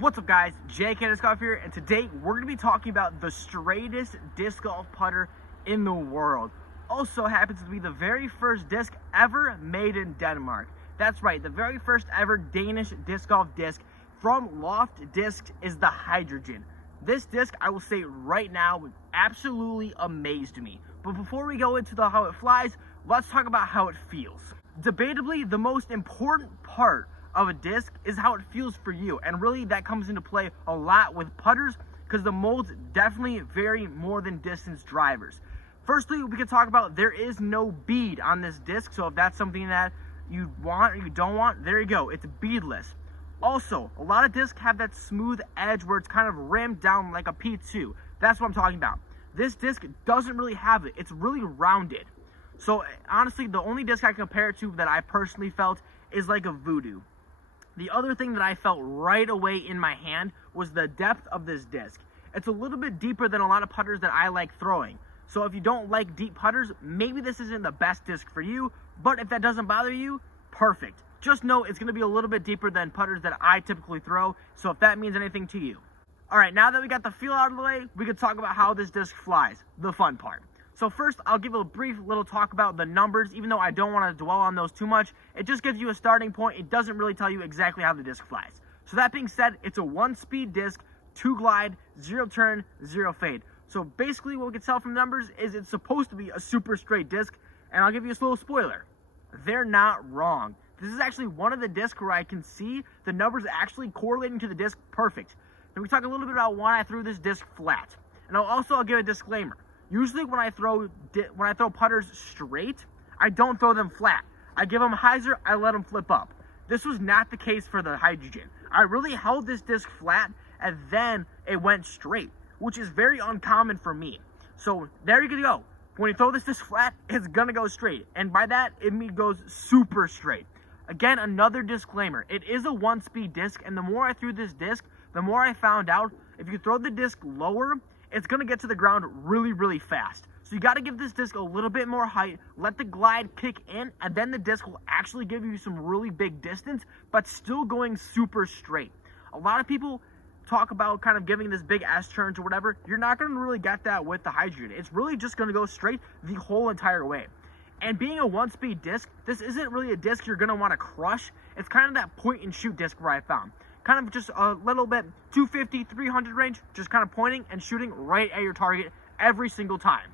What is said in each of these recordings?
What's up guys, JK Disc Golf here, and today we're going to be talking about the straightest disc golf putter in the world. Also happens to be the very first disc ever made in Denmark. That's right, the very first ever Danish disc golf disc from Loft Discs is the Hydrogen. This disc, I will say right now, absolutely amazed me. But before we go into how it flies, let's talk about how it feels. Debatably, the most important part of a disc is how it feels for you, and really that comes into play a lot with putters because the molds definitely vary more than distance drivers. Firstly, we can talk about there is no bead on this disc, so if that's something that you want or you don't want, there you go, it's beadless. Also, a lot of discs have that smooth edge where it's kind of rammed down like a P2. That's what I'm talking about. This disc doesn't really have it. It's really rounded. So honestly, the only disc I can compare it to that I personally felt is like a Voodoo. The other thing that I felt right away in my hand was the depth of this disc. It's a little bit deeper than a lot of putters that I like throwing. So if you don't like deep putters, maybe this isn't the best disc for you, but if that doesn't bother you, perfect. Just know it's going to be a little bit deeper than putters that I typically throw, so if that means anything to you. Alright, now that we got the feel out of the way, we can talk about how this disc flies, the fun part. So first, I'll give a brief little talk about the numbers, even though I don't want to dwell on those too much. It just gives you a starting point. It doesn't really tell you exactly how the disc flies. So that being said, it's a 1-speed disc, 2 glide, 0 turn, 0 fade. So basically what we can tell from the numbers is it's supposed to be a super straight disc, and I'll give you a little spoiler. They're not wrong. This is actually one of the discs where I can see the numbers actually correlating to the disc perfect. Now we talk a little bit about why I threw this disc flat. And I'll give a disclaimer. Usually when I throw putters straight, I don't throw them flat. I give them hyzer, I let them flip up. This was not the case for the Hydrogen. I really held this disc flat and then it went straight, which is very uncommon for me. So there you go. When you throw this disc flat, it's gonna go straight. And by that, it means it goes super straight. Again, another disclaimer. It is a 1-speed disc, and the more I threw this disc, the more I found out if you throw the disc lower, it's going to get to the ground really, really fast. So you got to give this disc a little bit more height, let the glide kick in, and then the disc will actually give you some really big distance, but still going super straight. A lot of people talk about kind of giving this big S turns or whatever. You're not going to really get that with the Hydrogen. It's really just going to go straight the whole entire way. And being a 1-speed disc, this isn't really a disc you're going to want to crush. It's kind of that point and shoot disc where I found. Kind of just a little bit 250, 300 range, just kind of pointing and shooting right at your target every single time.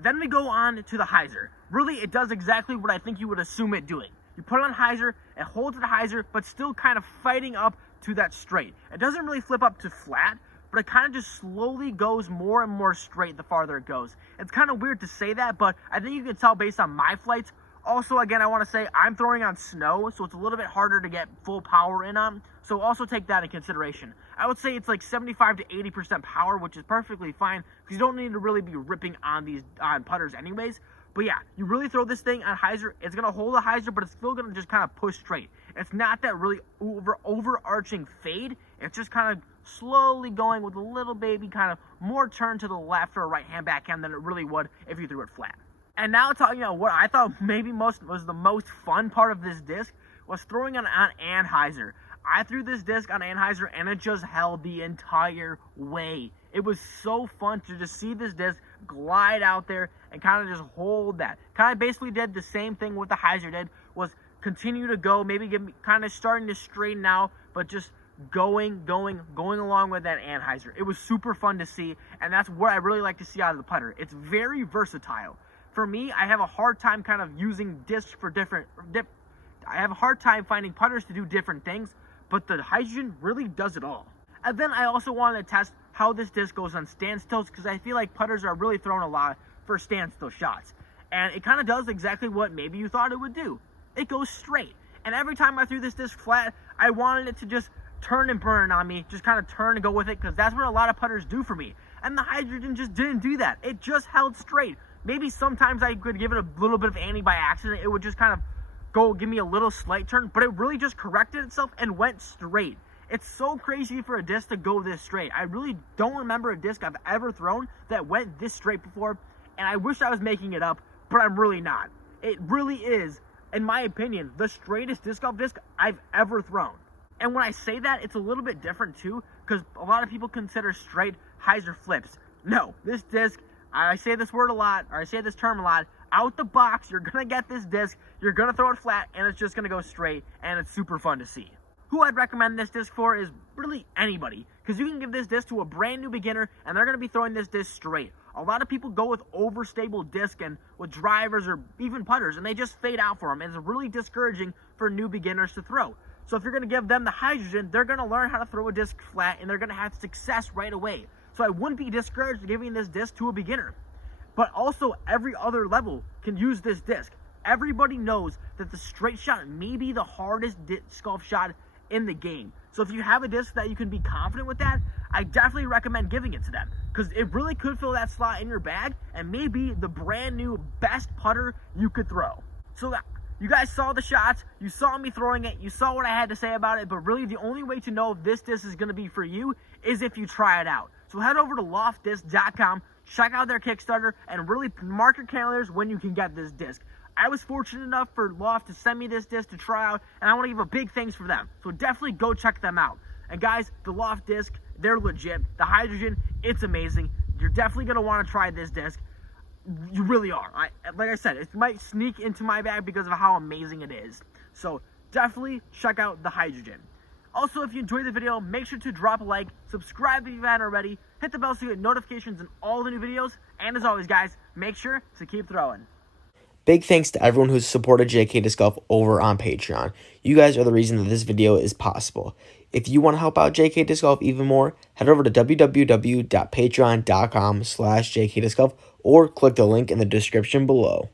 Then we go on to the hyzer. Really, it does exactly what I think you would assume it doing. You put it on hyzer, it holds the hyzer, but still kind of fighting up to that straight. It doesn't really flip up to flat, but it kind of just slowly goes more and more straight the farther it goes. It's kind of weird to say that, but I think you can tell based on my flights. Also, again, I want to say I'm throwing on snow, so it's a little bit harder to get full power in on. So also take that in consideration. I would say it's like 75 to 80% power, which is perfectly fine because you don't need to really be ripping on putters anyways. But yeah, you really throw this thing on hyzer, it's going to hold a hyzer, but it's still going to just kind of push straight. It's not that really overarching fade. It's just kind of slowly going with a little baby kind of more turn to the left or right hand backhand than it really would if you threw it flat. And now talking about what I thought maybe was the most fun part of this disc was throwing it on Anhyzer. I threw this disc on Anhyzer and it just held the entire way. It was so fun to just see this disc glide out there and kind of just hold that. Kind of basically did the same thing what the Hyzer did, was continue to go, maybe kind of starting to straighten out, but just going along with that Anhyzer. It was super fun to see, and that's what I really like to see out of the putter. It's very versatile. For me, I have a hard time kind of using discs for I have a hard time finding putters to do different things, but the Hydrogen really does it all. And then I also wanted to test how this disc goes on standstills, because I feel like putters are really thrown a lot for standstill shots. And it kind of does exactly what maybe you thought it would do. It goes straight. And every time I threw this disc flat, I wanted it to just turn and burn on me, just kind of turn and go with it, because that's what a lot of putters do for me. And the Hydrogen just didn't do that. It just held straight. Maybe sometimes I could give it a little bit of ante by accident. It would just kind of give me a little slight turn, but it really just corrected itself and went straight. It's so crazy for a disc to go this straight. I really don't remember a disc I've ever thrown that went this straight before, and I wish I was making it up, but I'm really not. It really is, in my opinion, the straightest disc golf disc I've ever thrown. And when I say that, it's a little bit different too, because a lot of people consider straight Anhyzer flips. No, this disc, I say this word a lot, or I say this term a lot, out the box, you're going to get this disc, you're going to throw it flat, and it's just going to go straight, and it's super fun to see. Who I'd recommend this disc for is really anybody, because you can give this disc to a brand new beginner, and they're going to be throwing this disc straight. A lot of people go with overstable disc and with drivers or even putters, and they just fade out for them, and it's really discouraging for new beginners to throw. So if you're going to give them the hydrogen, they're going to learn how to throw a disc flat, and they're going to have success right away. So I wouldn't be discouraged giving this disc to a beginner. But also, every other level can use this disc. Everybody knows that the straight shot may be the hardest disc golf shot in the game. So if you have a disc that you can be confident with that, I definitely recommend giving it to them, because it really could fill that slot in your bag and maybe the brand new best putter you could throw. So you guys saw the shots, you saw me throwing it, you saw what I had to say about it, but really the only way to know if this disc is going to be for you is if you try it out. So head over to loftdisc.com, check out their Kickstarter, and really mark your calendars when you can get this disc. I was fortunate enough for Loft to send me this disc to try out, and I want to give a big thanks for them. So definitely go check them out. And guys, the Loft disc, they're legit. The hydrogen, it's amazing. You're definitely going to want to try this disc. You really are. Like I said, it might sneak into my bag because of how amazing it is. So definitely check out the hydrogen. Also, if you enjoyed the video, make sure to drop a like, subscribe if you haven't already, hit the bell so you get notifications on all the new videos, and as always guys, make sure to keep throwing. Big thanks to everyone who's supported JK Disc Golf over on Patreon. You guys are the reason that this video is possible. If you want to help out JK Disc Golf even more, head over to www.patreon.com/JK Disc Golf or click the link in the description below.